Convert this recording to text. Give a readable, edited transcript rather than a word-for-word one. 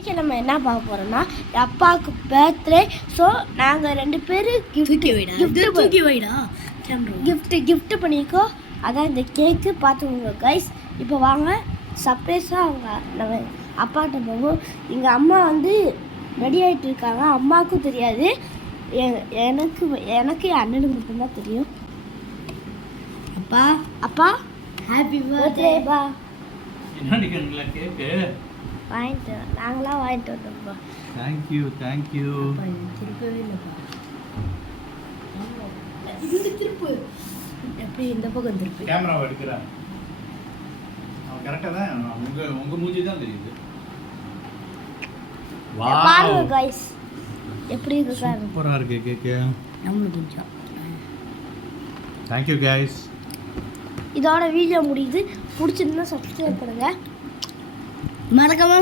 இன்னைக்கு நம்ம என்ன பார்க்க போறோம்னா அப்பாவுக்கு பர்த்டே. ஸோ நாங்கள் 2 பேரும் கிஃப்ட் பண்ணிக்கோ. அதான் இந்த கேக்கு பார்த்துக்கோங்க கைஸ். இப்போ வாங்க சர்ப்ரைஸாக அவங்க நம்ம அப்பாட்ட போவோம். எங்கள் அம்மா வந்து ரெடி ஆகிட்டு இருக்காங்க. அம்மாவுக்கும் தெரியாது, எனக்கு என் அண்ணனுக்கு மட்டும்தான் தெரியும். அப்பா அப்பா ஹாப்பி பர்த்டேப்பா. கேக்கு வாங்கிட்டு நாங்களாம் வாங்கிட்டு வந்தோம்ப்பா. தேங்க்யூ திருப்பவே இல்லைப்பா. திருப்பு எப்படி இந்த பக்கம் திருப்பு. கேமராவை எடுக்கிறேன். அவன் கரெக்டாக தான் உங்க மூஞ்சி தான் தெரியுது. பாருங்க கைஸ் எப்படி இருக்கு சார். சூப்பராக இருக்கு கேக்கு. நம்மளுக்கு கொஞ்சம் தேங்க்யூ கைஸ். இதோட வீடியோ முடியுது. பிடிச்சிருந்தா சப்ஸ்கிரைப் பண்ணுங்க. மறக்காம